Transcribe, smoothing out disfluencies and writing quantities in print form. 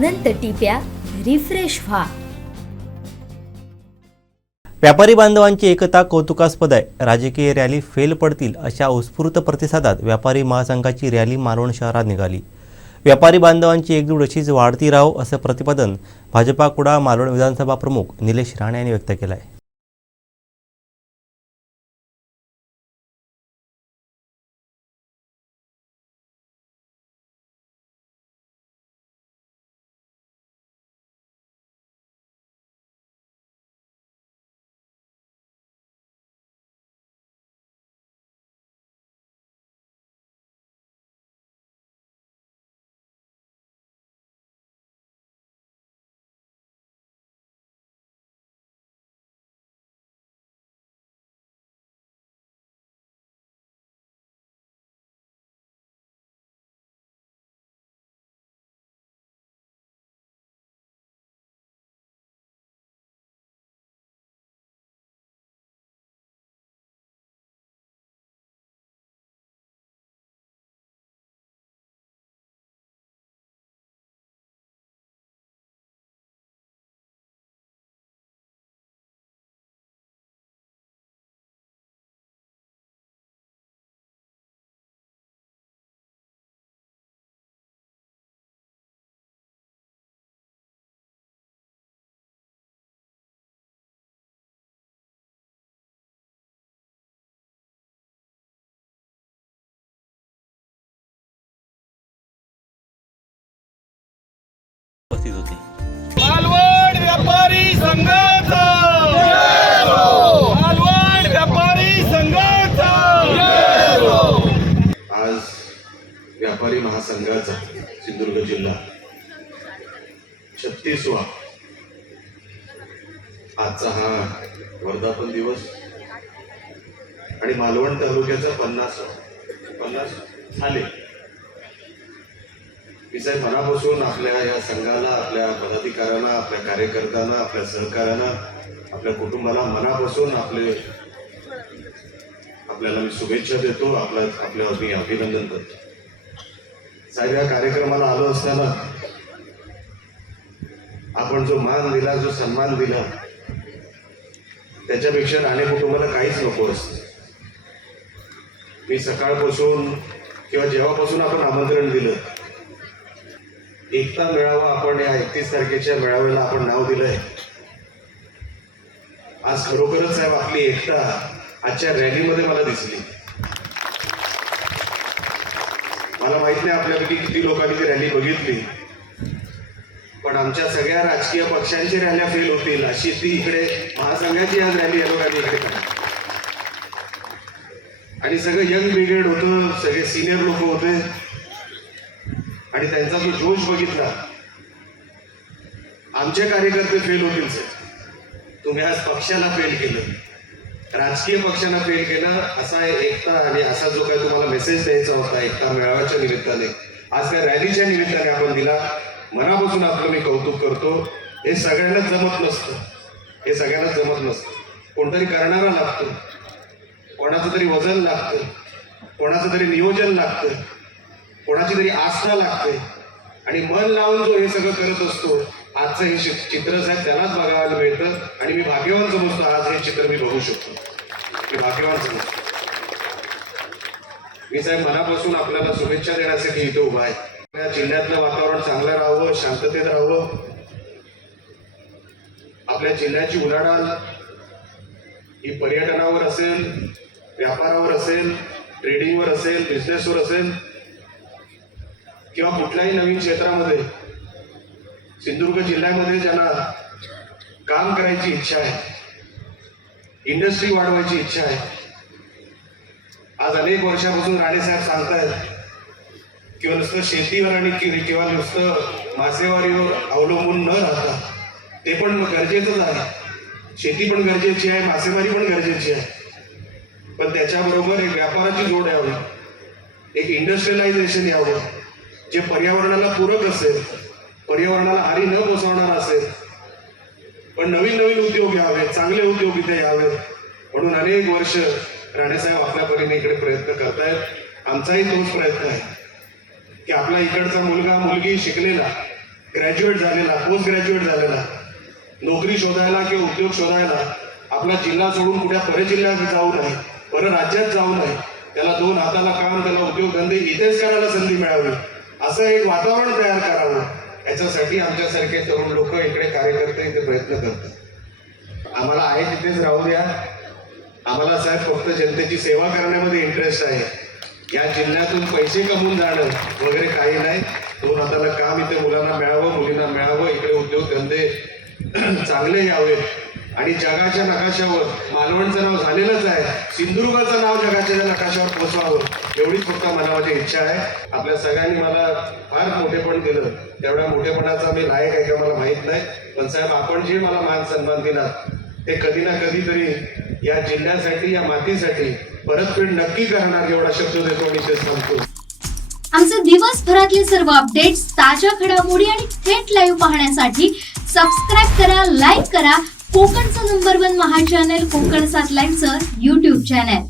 अनंत टिप्या refresh व्हा। व्यापारी बांधवांची एकता कौतुकास्पद आहे। राजकीय रॅली फेल पडतील अशा उत्स्फूर्त प्रतिसादात व्यापारी महासंघाची रॅली मालवण शहरात निघाली। व्यापारी बांधवांची एकजूट अशीच वाढती राहो असं प्रतिपादन भाजपा कुडाळ मालवण विधानसभा प्रमुख निलेश राणे यांनी व्यक्त केलं आहे। उपस्थित होते। मालवण व्यापारी संघाचा जय हो। मालवण व्यापारी संघाचा जय हो। आज व्यापारी महासंघाचा सिंधुदुर्ग जिल्हा 36वा आजचा हा वर्धापन दिवस आणि मालवण तालुक्याचा 50 झाले। मी साहेब मनापासून आपल्या या संघाला, आपल्या पदाधिकाऱ्यांना, आपल्या कार्यकर्त्यांना, आपल्या सहकाऱ्यांना, आपल्या कुटुंबाला मनापासून आपल्याला मी शुभेच्छा देतो, आपल्या मी अभिनंदन करतो। साहेब या कार्यक्रमाला आलो असताना आपण जो मान दिला, जो सन्मान दिला, त्याच्यापेक्षा राणे कुटुंबाला काहीच नको असतं। मी सकाळपासून किंवा जेव्हापासून आपण आमंत्रण दिलं, एकता मेळावा, आपण या 31 तारखेच्या मेळाव्याला आपण नाव दिलंय। आज खरोखरच साहेब आपली एकता आजच्या रॅलीमध्ये मला दिसली। मला माहित नाही आपल्यापैकी किती लोकांनी ती रॅली बघितली, पण आमच्या सगळ्या राजकीय पक्षांची रॅल्या फेल होतील अशी ती इकडे महासंघाची आज रॅली या लोकांनी इकडे काढली। आणि सगळं यंग ब्रिगेड होतं, सगळे सिनियर लोक होते आणि त्यांचा जो जोश बघितला, आमचे कार्यकर्ते फेल होतील सर। तुम्ही आज पक्षाला फेल केलं, राजकीय पक्षांना फेल केलं। असा एकता आणि असा जो काही तुम्हाला मेसेज द्यायचा होता एकता मेळाव्याच्या निमित्ताने, आज त्या रॅलीच्या निमित्ताने आपण दिला। मनापासून आपलं मी कौतुक करतो। हे सगळ्यांना जमत नसतं, कोणतरी करणारा लागतो, कोणाचं तरी वजन लागतं, कोणाचं तरी नियोजन लागतं, कोणाची तरी आस्था लागते आणि मन लावून जो हे सगळं करत असतो, आजचं हे चित्र साहेब त्यालाच बघायला मिळतं। आणि मी भाग्यवान समजतो, आज हे चित्र मी बघू शकतो, मी भाग्यवान समजतो। मी साहेब मनापासून आपल्याला शुभेच्छा देण्यासाठी इथे उभा आहे। आपल्या जिल्ह्यातलं वातावरण चांगलं राहावं, शांततेत राहावं, आपल्या जिल्ह्याची उलाढाल ही पर्यटनावर असेल, व्यापारावर असेल, ट्रेडिंगवर असेल, बिझनेसवर असेल किंवा कुठल्याही नवीन क्षेत्रामध्ये सिंधुदुर्ग जिल्ह्यामध्ये ज्यांना काम करायची इच्छा आहे, इंडस्ट्री वाढवायची इच्छा आहे। आज अनेक वर्षापासून राणेसाहेब सांगतायत किंवा नुसतं शेतीवर आणि किंवा नुसतं मासेमारीवर अवलंबून न राहता, ते पण गरजेचंच आहे, शेती पण गरजेची आहे, मासेमारी पण गरजेची आहे, पण त्याच्याबरोबर एक व्यापाराची जोड यावी, एक इंडस्ट्रियलायझेशन यावं जे पर्यावरणाला पूरक असेल, पर्यावरणाला हानी न पोचवणार असेल, पण नवीन उद्योग यावेत, चांगले उद्योग इथे यावेत। म्हणून अनेक वर्ष राणेसाहेब आपल्या परीने इकडे प्रयत्न करतायत। आमचाही तोच प्रयत्न आहे की आपला इकडचा मुलगा मुलगी शिकलेला ग्रॅज्युएट झालेला, पोस्ट ग्रॅज्युएट झालेला, नोकरी शोधायला किंवा उद्योग शोधायला आपला जिल्हा सोडून कुठल्या परजिल्ह्यात जाऊ नये, परराज्यात जाऊ नये, त्याला 2 हाताला काम, त्याला उद्योगधंदे इथेच करायला संधी मिळावी, असं एक वातावरण तयार करावं. याच्यासाठी आमच्यासारखे तरुण लोक इकडे, कार्यकर्ते इथे प्रयत्न करतात. आम्हाला आहे तिथेच राहू द्या. आम्हाला साहेब फक्त जनतेची सेवा करण्यामध्ये इंटरेस्ट आहे. या जिल्ह्यातून पैसे कमवून जाणं वगैरे काही नाही. 2 हाताला काम इथे मुलांना मिळावं, मुलींना मिळावं, इकडे उद्योगधंदे चांगले यावेत आणि जगाच्या नकाशावर मालवणचं नाव झालेलंच आहे, सिंधुदुर्गाचं नाव जगाच्या नकाशावर पोहोचवावं एवढीच फक्त मनामध्ये इच्छा आहे. आपल्या सगळ्यांनी मला फार मोठेपण दिलं, तेवढ्या मोठेपणाचा मी लायक आहे का मला माहित नाही, पण साहेब आपण जे मला मान सन्मान दिला ते कधी ना कधीतरी या जिल्ह्यासाठी, या मातीसाठी परतफेड नक्की करणार एवढा शब्द देतो आणि ते सांगतो. आमचे दिवसभरातले सर्व अपडेट्स, ताज्या घडामोडी आणि थेट लाईव्ह पाहण्यासाठी सबस्क्राईब करा, लाईक करा कोकणचं नंबर 1 महा चॅनल कोकण 7 लाईव्हचं YouTube चॅनल.